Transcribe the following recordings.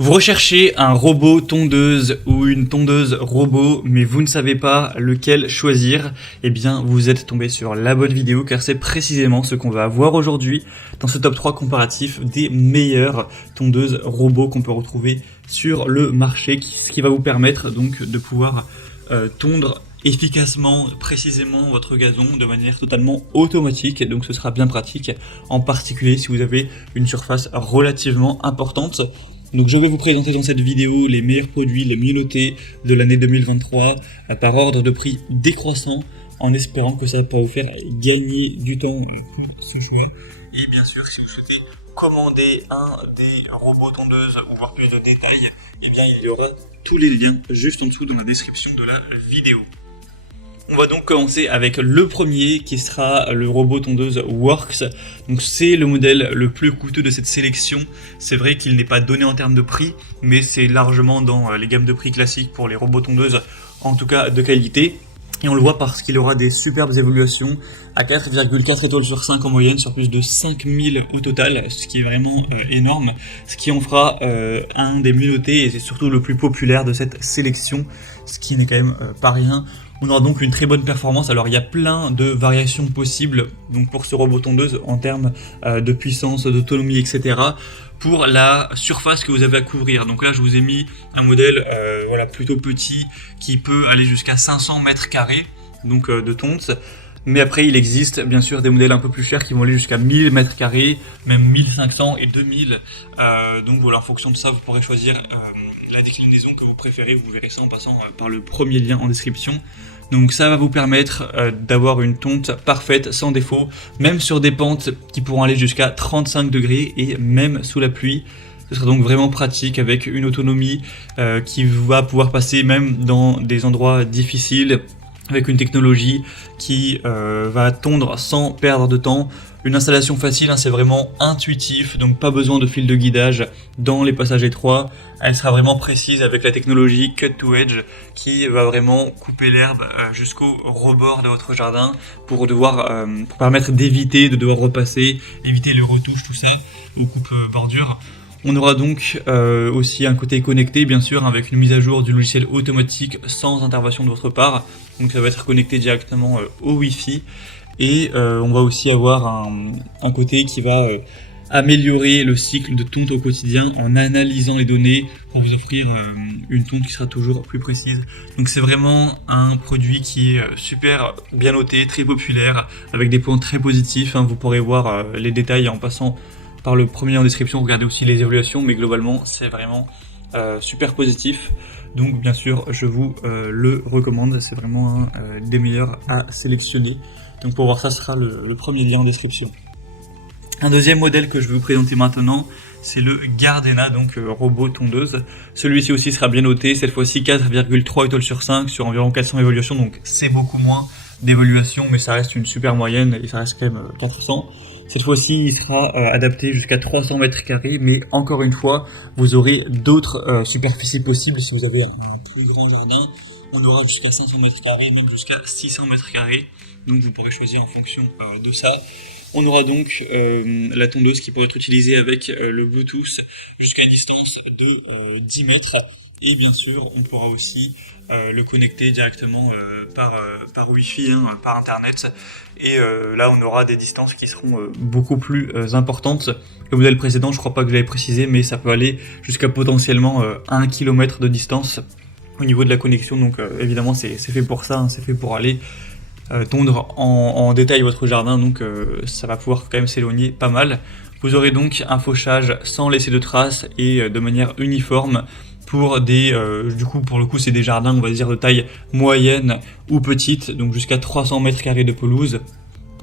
Vous recherchez un robot tondeuse ou une tondeuse robot, mais vous ne savez pas lequel choisir, eh bien vous êtes tombé sur la bonne vidéo car c'est précisément ce qu'on va voir aujourd'hui dans ce top 3 comparatif des meilleures tondeuses robots qu'on peut retrouver sur le marché, ce qui va vous permettre donc de pouvoir tondre efficacement, précisément votre gazon de manière totalement automatique, donc ce sera bien pratique, en particulier si vous avez une surface relativement importante. Donc je vais vous présenter dans cette vidéo les meilleurs produits, les mieux notés de l'année 2023 par ordre de prix décroissant, en espérant que ça peut vous faire gagner du temps pour ce choix. Et bien sûr, si vous souhaitez commander un des robots tondeuses ou voir plus de détails, eh bien il y aura tous les liens juste en dessous dans la description de la vidéo. On va donc commencer avec le premier qui sera le robot tondeuse Worx. Donc c'est le modèle le plus coûteux de cette sélection. C'est vrai qu'il n'est pas donné en termes de prix, mais c'est largement dans les gammes de prix classiques pour les robots tondeuses, en tout cas de qualité. Et on le voit parce qu'il aura des superbes évaluations à 4,4 étoiles sur 5 en moyenne sur plus de 5000 au total, ce qui est vraiment énorme, ce qui en fera un des mieux notés et c'est surtout le plus populaire de cette sélection, ce qui n'est quand même pas rien. On aura donc une très bonne performance. Alors il y a plein de variations possibles donc pour ce robot tondeuse en termes de puissance, d'autonomie, etc. pour la surface que vous avez à couvrir. Donc là je vous ai mis un modèle plutôt petit qui peut aller jusqu'à 500 mètres carrés donc de tonte. Mais après il existe bien sûr des modèles un peu plus chers qui vont aller jusqu'à 1000 mètres carrés, même 1500 et 2000. Donc voilà, en fonction de ça vous pourrez choisir la déclinaison que vous préférez. Vous verrez ça en passant par le premier lien en description. Donc ça va vous permettre d'avoir une tonte parfaite, sans défaut, même sur des pentes qui pourront aller jusqu'à 35 degrés et même sous la pluie. Ce sera donc vraiment pratique avec une autonomie qui va pouvoir passer même dans des endroits difficiles, avec une technologie qui va tondre sans perdre de temps. Une installation facile, c'est vraiment intuitif, donc pas besoin de fil de guidage dans les passages étroits. Elle sera vraiment précise avec la technologie Cut to Edge qui va vraiment couper l'herbe jusqu'au rebord de votre jardin pour permettre d'éviter de devoir repasser, éviter les retouches, tout ça, une coupe bordure. On aura donc aussi un côté connecté bien sûr avec une mise à jour du logiciel automatique sans intervention de votre part. Donc ça va être connecté directement au Wi-Fi et on va aussi avoir un côté qui va améliorer le cycle de tonte au quotidien en analysant les données pour vous offrir une tonte qui sera toujours plus précise. Donc c'est vraiment un produit qui est super bien noté, très populaire, avec des points très positifs. Vous pourrez voir les détails en passant par le premier en description, regardez aussi les évaluations, mais globalement c'est vraiment super positif. Donc bien sûr je vous le recommande, c'est vraiment un des meilleurs à sélectionner. Donc pour voir ça, ce sera le premier lien en description. Un deuxième modèle que je vais vous présenter maintenant, c'est le Gardena, donc robot tondeuse. Celui-ci aussi sera bien noté, cette fois-ci 4,3 étoiles sur 5 sur environ 400 évaluations, donc c'est beaucoup moins d'évaluation, mais ça reste une super moyenne et ça reste quand même 400. Cette fois-ci, il sera adapté jusqu'à 300 mètres carrés, mais encore une fois, vous aurez d'autres superficies possibles si vous avez un plus grand jardin. On aura jusqu'à 500 mètres carrés, même jusqu'à 600 mètres carrés. Donc vous pourrez choisir en fonction de ça. On aura donc la tondeuse qui pourra être utilisée avec le Bluetooth jusqu'à une distance de 10 mètres. Et bien sûr, on pourra aussi le connecter directement par Wi-Fi, par Internet. Et là, on aura des distances qui seront beaucoup plus importantes. Le modèle précédent, je crois pas que je l'avais précisé, mais ça peut aller jusqu'à potentiellement 1 km de distance au niveau de la connexion. Donc évidemment, c'est fait pour ça, c'est fait pour aller tondre en détail votre jardin. Donc ça va pouvoir quand même s'éloigner pas mal. Vous aurez donc un fauchage sans laisser de traces et de manière uniforme. Pour pour le coup, c'est des jardins, on va dire, de taille moyenne ou petite, donc jusqu'à 300 mètres carrés de pelouse.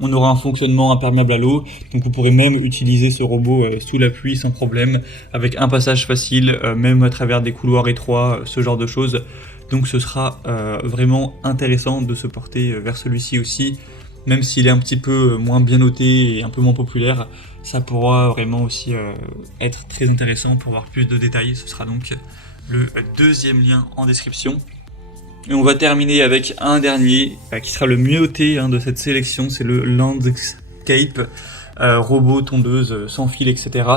On aura un fonctionnement imperméable à l'eau, donc vous pourrez même utiliser ce robot sous la pluie sans problème, avec un passage facile, même à travers des couloirs étroits, ce genre de choses. Donc ce sera vraiment intéressant de se porter vers celui-ci aussi, même s'il est un petit peu moins bien noté et un peu moins populaire. Ça pourra vraiment aussi être très intéressant pour avoir plus de détails. Ce sera donc le deuxième lien en description. Et on va terminer avec un dernier qui sera le mieux noté de cette sélection, c'est le Landscape robot tondeuse sans fil, etc.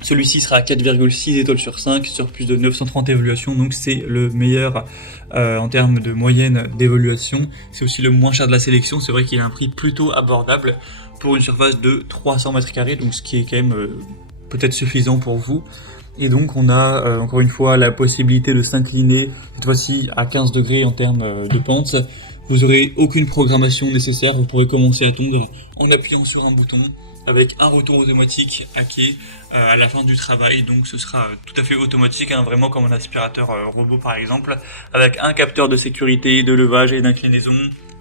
Celui-ci sera à 4,6 étoiles sur 5 sur plus de 930 évaluations, donc c'est le meilleur en termes de moyenne d'évaluation. C'est aussi le moins cher de la sélection, c'est vrai qu'il a un prix plutôt abordable pour une surface de 300 mètres carrés, donc ce qui est quand même peut-être suffisant pour vous. Et donc on a encore une fois la possibilité de s'incliner, cette fois-ci à 15 degrés en termes de pente. Vous n'aurez aucune programmation nécessaire, vous pourrez commencer à tondre en appuyant sur un bouton avec un retour automatique à quai à la fin du travail, donc ce sera tout à fait automatique, hein, vraiment comme un aspirateur robot par exemple, avec un capteur de sécurité, de levage et d'inclinaison,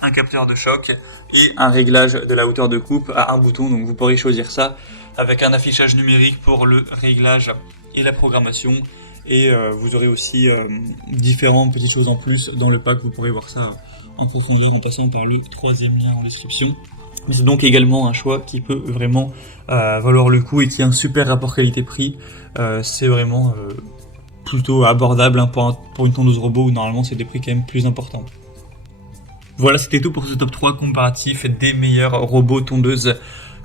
un capteur de choc et un réglage de la hauteur de coupe à un bouton, donc vous pourrez choisir ça avec un affichage numérique pour le réglage et la programmation. Et vous aurez aussi différentes petites choses en plus dans le pack, vous pourrez voir ça en profondeur en passant par le troisième lien en description. Mais c'est donc également un choix qui peut vraiment valoir le coup et qui a un super rapport qualité-prix. C'est vraiment plutôt abordable hein, pour une tondeuse robot où normalement c'est des prix quand même plus importants. Voilà, c'était tout pour ce top 3 comparatif des meilleurs robots tondeuses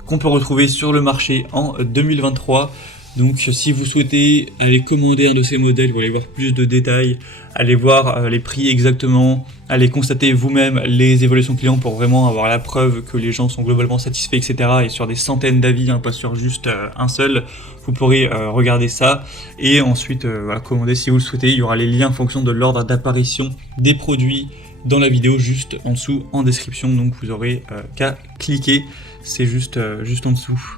qu'on peut retrouver sur le marché en 2023. Donc si vous souhaitez aller commander un de ces modèles, vous allez voir plus de détails, allez voir les prix exactement, allez constater vous-même les évaluations clients pour vraiment avoir la preuve que les gens sont globalement satisfaits, etc. Et sur des centaines d'avis, hein, pas sur juste un seul, vous pourrez regarder ça et ensuite voilà, commander si vous le souhaitez. Il y aura les liens en fonction de l'ordre d'apparition des produits dans la vidéo juste en dessous en description, donc vous aurez qu'à cliquer, c'est juste en dessous.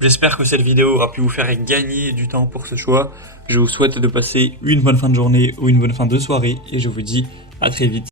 J'espère que cette vidéo aura pu vous faire gagner du temps pour ce choix. Je vous souhaite de passer une bonne fin de journée ou une bonne fin de soirée et je vous dis à très vite.